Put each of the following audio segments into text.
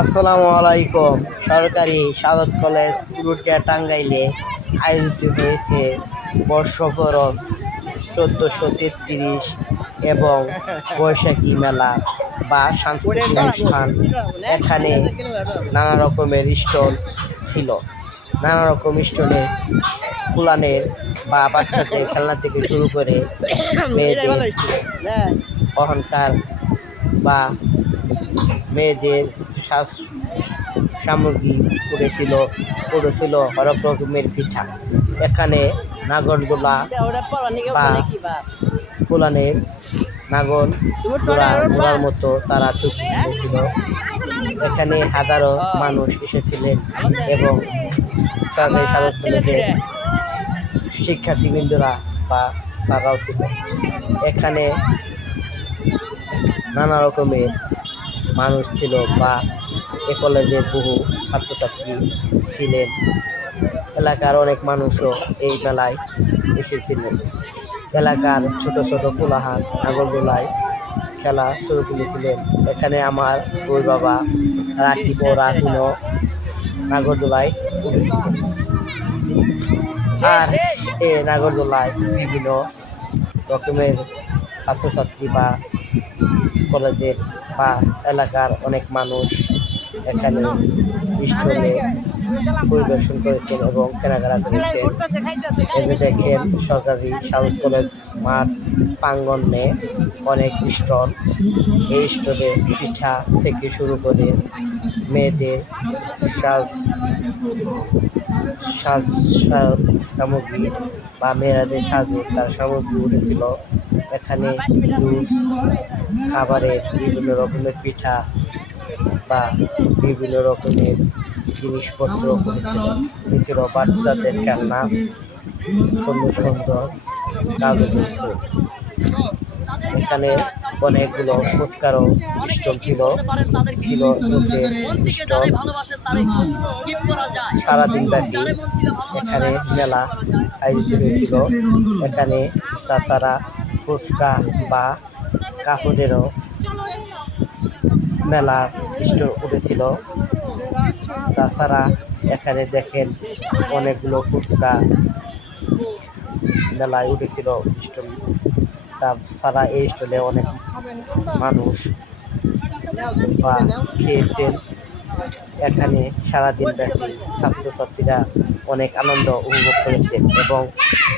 আসসালামু আলাইকুম। সরকারি সাদত কলেজ পুরুলিয়া টাঙ্গাইলে আয়োজিত হয়েছে বর্ষবরণ 1433 এবং বৈশাখী মেলা বা সাংস্কৃতিক অনুষ্ঠান। এখানে নানা রকমের স্টল ছিল। নানা রকম স্টলে ফুলানের বা বাচ্চাদের খেলনা থেকে শুরু করে মেয়েদের অহংকার বা মেয়েদের সাজ সামগ্রী পড়েছিল হরেক রকমের পিঠা। এখানে নাগরদোলা বা ফুলানের নাগর ঘোড়ার মতো তারা চুক্তি করেছিল। এখানে হাজারো মানুষ এসেছিলেন এবং সরকারি সাদত কলেজের শিক্ষার্থীবৃন্দরা বা স্যাররাও ছিল। এখানে নানা রকমের মানুষ ছিল বা এ কলেজের বহু ছাত্রছাত্রী ছিলেন। এলাকার অনেক মানুষও এই মেলায় এসেছিলেন। এলাকার ছোট ছোট কোলাহান নাগরদোলায় খেলা শুরু করেছিলেন। এখানে আমার বই বাবা রাকিব ও রাহিনও নাগরদোলায় উঠেছিলেন। আর এ নাগরদোলায় বিভিন্ন রকমের ছাত্রছাত্রী বা কলেজের বা এলাকার অনেক মানুষ এখানে স্টলে পরিদর্শন করেছেন এবং কেনাকাটা করেছেন। এতে দেখেন সরকারি সাদত কলেজ মাঠ প্রাঙ্গণে অনেক স্টল। এই স্টলে পিঠা থেকে শুরু করে মেয়েদের সাজ সামগ্রী বা মেয়েরাদের সাজে তার সামগ্রী উঠেছিল। এখানে জুস, খাবারের বিভিন্ন রকমের পিঠা বা বিভিন্ন রকমের জিনিসপত্র ছিল। বাচ্চাদের খেলনা, সুন্দর সুন্দর কাগজের ফুল। এখানে অনেকগুলো ফুচকারও স্টল ছিল জুসের স্টল। সারাদিন ব্যাপী এখানে মেলা আয়োজিত হয়েছিল। এখানে তাছাড়া ফুচকা বা কাপড়েরও মেলার স্টল উঠেছিল। তাছাড়া এখানে দেখেন অনেকগুলো ফুচকা মেলায় উঠেছিল স্টল। তাছাড়া এই স্টলে অনেক মানুষ বা খেয়েছেন। এখানে সারাদিন ব্যাপী ছাত্রছাত্রীরা অনেক আনন্দ উপভোগ করেছেন এবং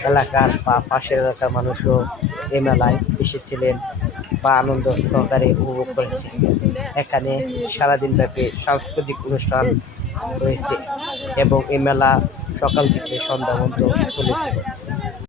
এলাকার বা পাশের এলাকার মানুষও এই মেলায় এসেছিলেন বা আনন্দ সহকারে উপভোগ করেছে। এখানে সারাদিন ব্যাপী সাংস্কৃতিক অনুষ্ঠান রয়েছে এবং এই মেলা সকাল থেকে সন্ধ্যা পর্যন্ত চলেছিল।